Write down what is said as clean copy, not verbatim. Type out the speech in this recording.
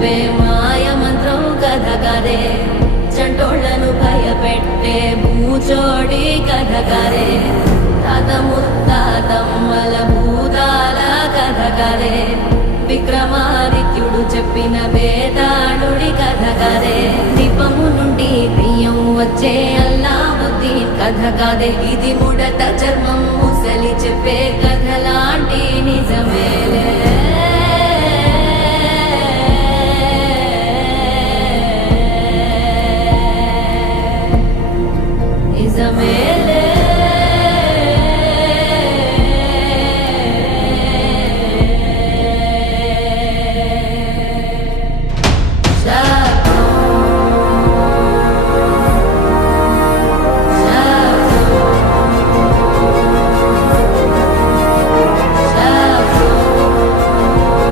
చెప్పే మాయ మంత్రం కథ కదే చంటోళ్లను భయపెట్టే భూచోడి కథ కదే తాత ముత్తాతమ్మల భూతాల కథ కదే విక్రమాదిత్యుడు చెప్పిన వేదాళుడి కథ కదే దీపము నుండి బియ్యం వచ్చే అల్లావుద్దీన్ కథ కాదే ఇది ముడత చర్మం ముసలి చెప్పే కథ లాంటి నిజమే